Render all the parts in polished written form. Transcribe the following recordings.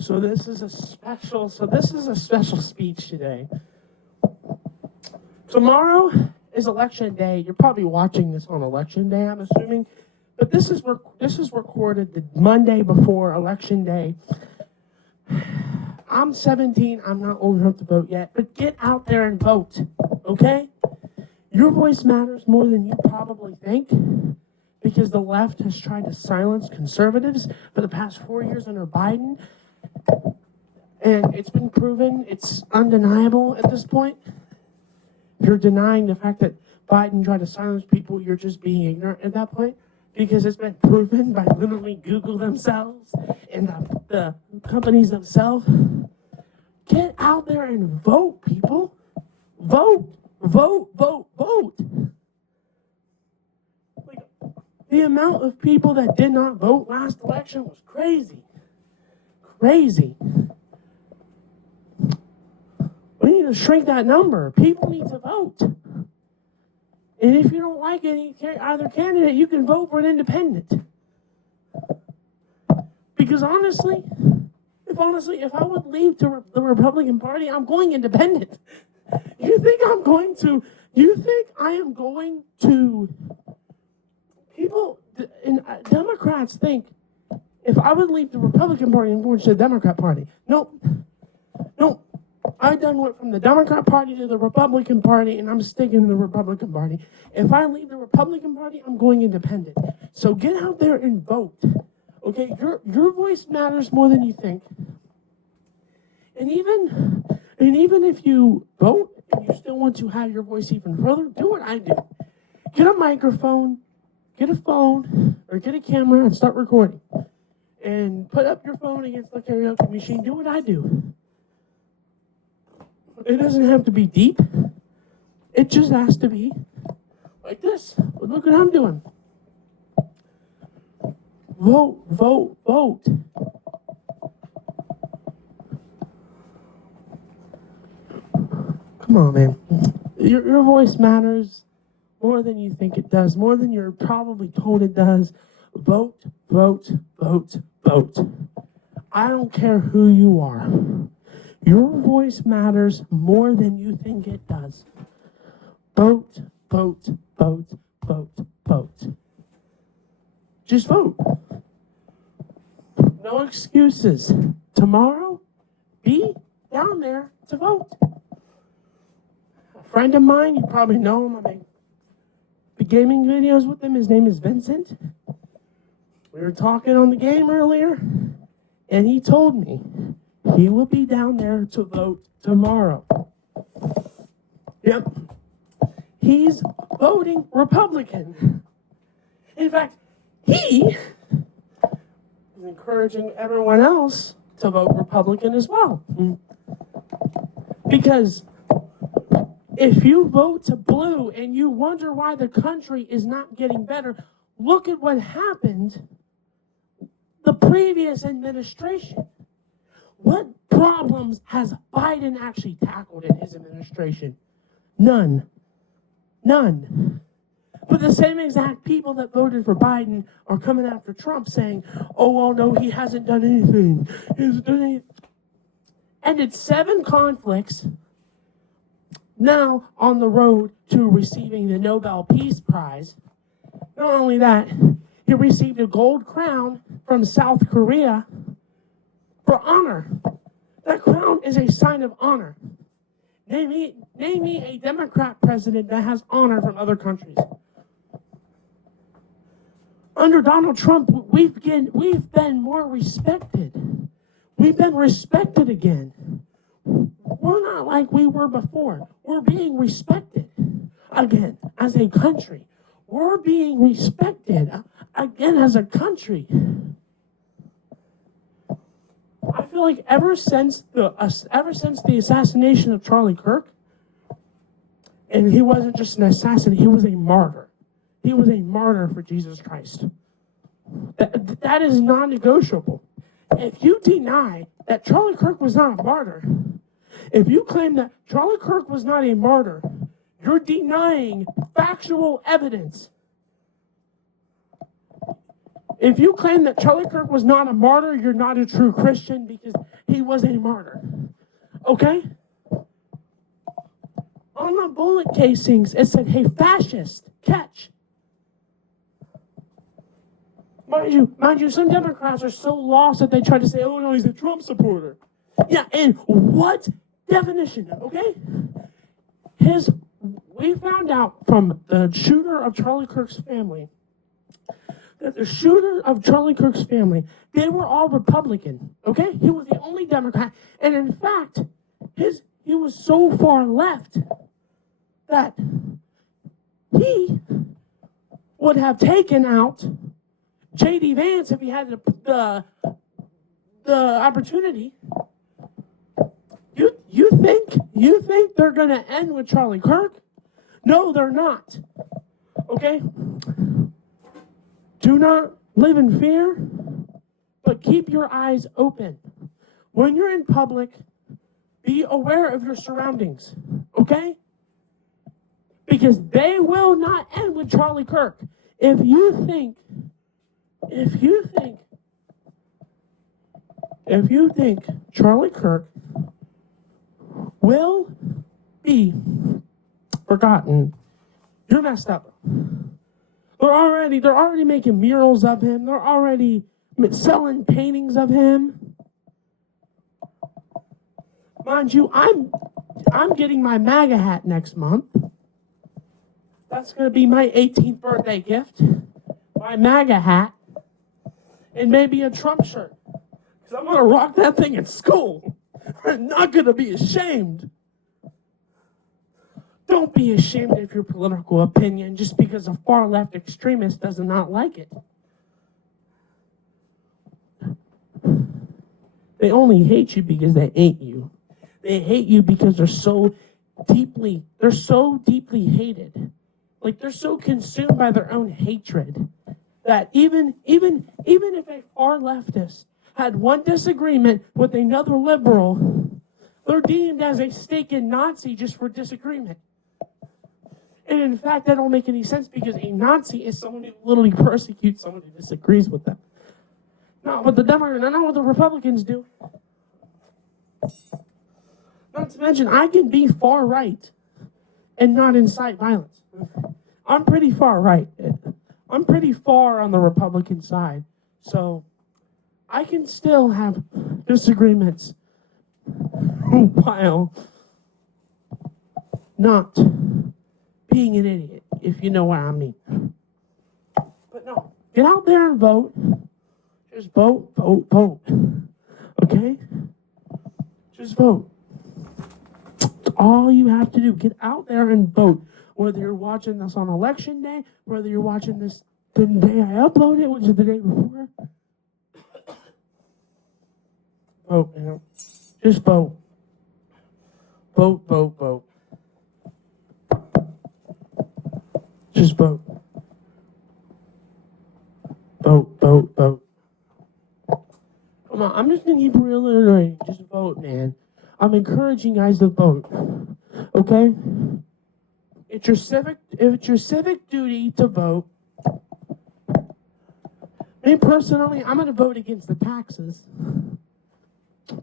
This is a special speech today. Tomorrow is election day. You're probably watching this on election day, I'm assuming. But this is recorded the Monday before election day. I'm 17. I'm not old enough to vote yet. But get out there and vote, okay? Your voice matters more than you probably think, because the left has tried to silence conservatives for the past 4 years under Biden. And it's been proven, it's undeniable at this point. If you're denying the fact that Biden tried to silence people, you're just being ignorant at that point, because it's been proven by literally Google themselves and the companies themselves. Get out there and vote, people. Vote, vote, vote, vote. Like, the amount of people that did not vote last election was crazy. Crazy. We need to shrink that number. People need to vote. And if you don't like either candidate, you can vote for an independent. Because honestly, if I would leave to the Republican Party, I'm going independent. You think I am going to, Democrats think, if I would leave the Republican Party, I'm going to the Democrat Party. Nope. I done went from the Democrat Party to the Republican Party, and I'm sticking to the Republican Party. If I leave the Republican Party, I'm going independent. So get out there and vote. Okay, your voice matters more than you think. And even if you vote and you still want to have your voice even further, do what I do. Get a microphone, get a phone, or get a camera and start recording. And put up your phone against the karaoke machine. Do what I do. It doesn't have to be deep. It just has to be like this. Look what I'm doing. Vote, vote, vote. Come on, man. Your voice matters more than you think it does, more than you're probably told it does. Vote, vote, vote, vote. I don't care who you are. Your voice matters more than you think it does. Vote, vote, vote, vote, vote. Just vote. No excuses. Tomorrow, be down there to vote. A friend of mine, you probably know him, I make the gaming videos with him. His name is Vincent. We were talking on the game earlier, and he told me he will be down there to vote tomorrow. Yep. He's voting Republican. In fact, he is encouraging everyone else to vote Republican as well. Because if you vote to blue and you wonder why the country is not getting better, look at what happened the previous administration. What problems has Biden actually tackled in his administration? None. But the same exact people that voted for Biden are coming after Trump saying, oh, well, no, he hasn't done anything. He hasn't done anything. Ended 7 conflicts, now on the road to receiving the Nobel Peace Prize. Not only that, he received a gold crown from South Korea for honor. That crown is a sign of honor. Name me a Democrat president that has honor from other countries. Under Donald Trump, we've been more respected. We've been respected again. We're not like we were before. We're being respected again as a country. We're being respected again as a country. I feel like ever since the assassination of Charlie Kirk, and he wasn't just an assassin, he was a martyr. He was a martyr for Jesus Christ. That is non-negotiable. If you deny that Charlie Kirk was not a martyr, if you claim that Charlie Kirk was not a martyr, you're denying factual evidence. If you claim that Charlie Kirk was not a martyr, you're not a true Christian because he was a martyr. Okay? On the bullet casings, it said, "Hey, fascist, catch." Mind you, some Democrats are so lost that they try to say, "Oh no, he's a Trump supporter." Yeah, and what definition? Okay? We found out from the shooter of Charlie Kirk's family that the shooter of Charlie Kirk's family, they were all Republican. Okay? He was the only Democrat. And in fact, he was so far left that he would have taken out J.D. Vance if he had the opportunity. You think they're going to end with Charlie Kirk? No, they're not. Okay? Do not live in fear, but keep your eyes open. When you're in public, be aware of your surroundings. Okay? Because they will not end with Charlie Kirk. If you think Charlie Kirk will be forgotten, you're messed up. They're already making murals of him. They're already selling paintings of him. Mind you, I'm getting my MAGA hat next month. That's going to be my 18th birthday gift. My MAGA hat. And maybe a Trump shirt. Because I'm going to rock that thing at school. I'm not going to be ashamed. Don't be ashamed of your political opinion just because a far-left extremist does not like it. They only hate you because they hate you. They hate you because they're so deeply hated. Like they're so consumed by their own hatred that even if a far leftist had one disagreement with another liberal, they're deemed as a stinking Nazi just for disagreement. And in fact, that don't make any sense because a Nazi is someone who literally persecutes someone who disagrees with them. Not what the Democrats, not what the Republicans do. Not to mention, I can be far right and not incite violence. I'm pretty far right. I'm pretty far on the Republican side. So I can still have disagreements while not being an idiot, if you know what I mean. But no, get out there and vote. Just vote. Okay? Just vote. That's all you have to do. Get out there and vote. Whether you're watching this on election day, whether you're watching this the day I upload it, which is the day before. Vote, man. Just vote. Vote. Just vote. Vote. Come on, I'm just gonna keep reiterating. Just vote, man. I'm encouraging you guys to vote. Okay? It's your civic duty to vote. Me personally, I'm gonna vote against the taxes.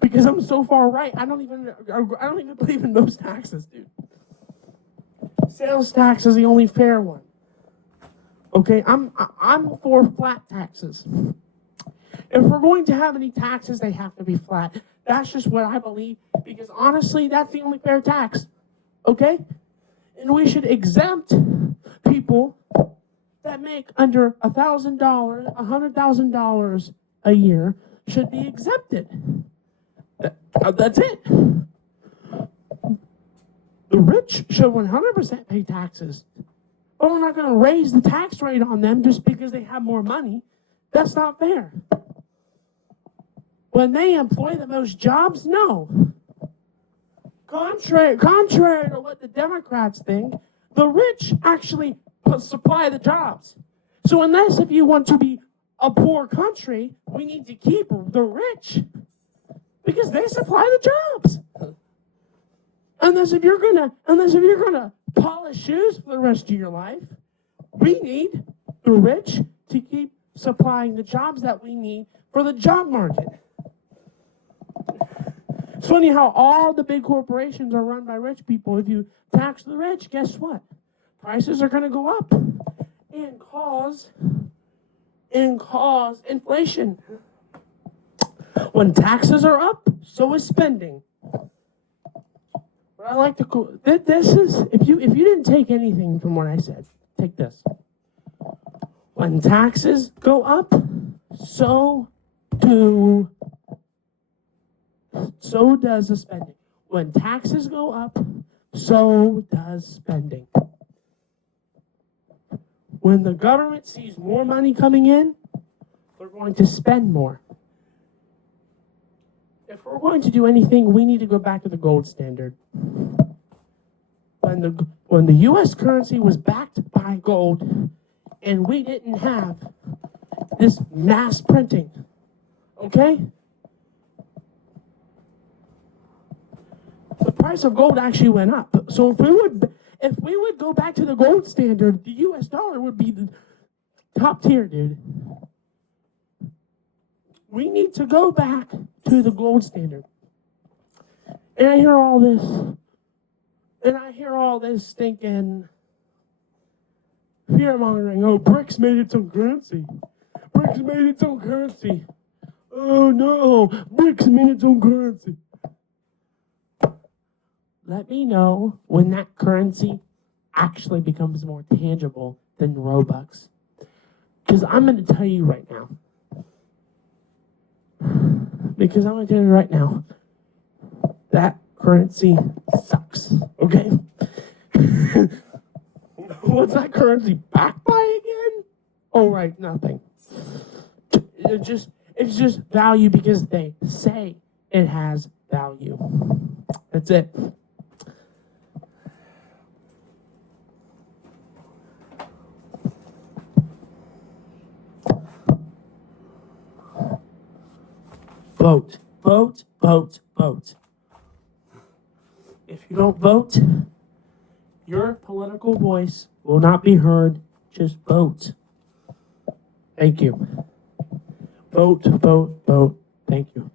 Because I'm so far right, I don't even believe in those taxes, dude. Sales tax is the only fair one. Okay, I'm for flat taxes. If we're going to have any taxes, they have to be flat. That's just what I believe, because honestly, that's the only fair tax. Okay? And we should exempt people that make under $1,000, $100,000 a year should be exempted. That's it. The rich should 100% pay taxes. But we're not going to raise the tax rate on them just because they have more money. That's not fair. When they employ the most jobs, no. Contrary to what the Democrats think, the rich actually supply the jobs. So unless if you want to be a poor country, we need to keep the rich because they supply the jobs. Unless if you're gonna polish shoes for the rest of your life, we need the rich to keep supplying the jobs that we need for the job market. It's funny how all the big corporations are run by rich people. If you tax the rich, guess what? Prices are going to go up and cause inflation. When taxes are up, so is spending. But I like to this is if you didn't take anything from what I said, take this. When taxes go up, so does the spending. When taxes go up, so does spending. When the government sees more money coming in, they're going to spend more. If we're going to do anything, we need to go back to the gold standard. When the U.S. currency was backed by gold, and we didn't have this mass printing, okay? The price of gold actually went up. So if we would go back to the gold standard, the U.S. dollar would be the top tier, dude. We need to go back to the gold standard. And I hear all this thinking, fear-mongering. Oh, BRICS made its own currency. BRICS made its own currency. Oh no, BRICS made its own currency. Let me know when that currency actually becomes more tangible than Robux. Because I'm going to tell you right now. That currency sucks. Okay? What's that currency backed by again? Oh, right, nothing. It's just value because they say it has value. That's it. Vote, vote, vote, vote. If you don't vote, your political voice will not be heard. Just vote. Thank you. Vote, vote, vote. Thank you.